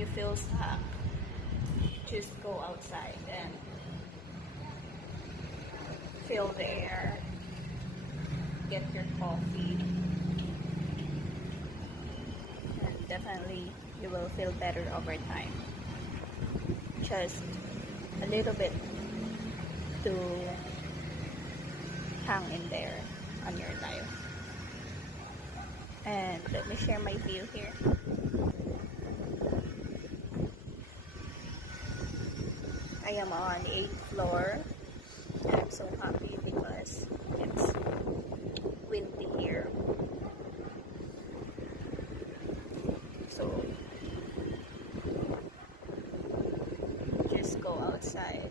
you feel stuck, just go outside and feel the air, get your coffee, and definitely you will feel better over time. Just a little bit to hang in there on your life. And let me share my view here. I am on 8th floor. I'm so happy because it's windy here. So just go outside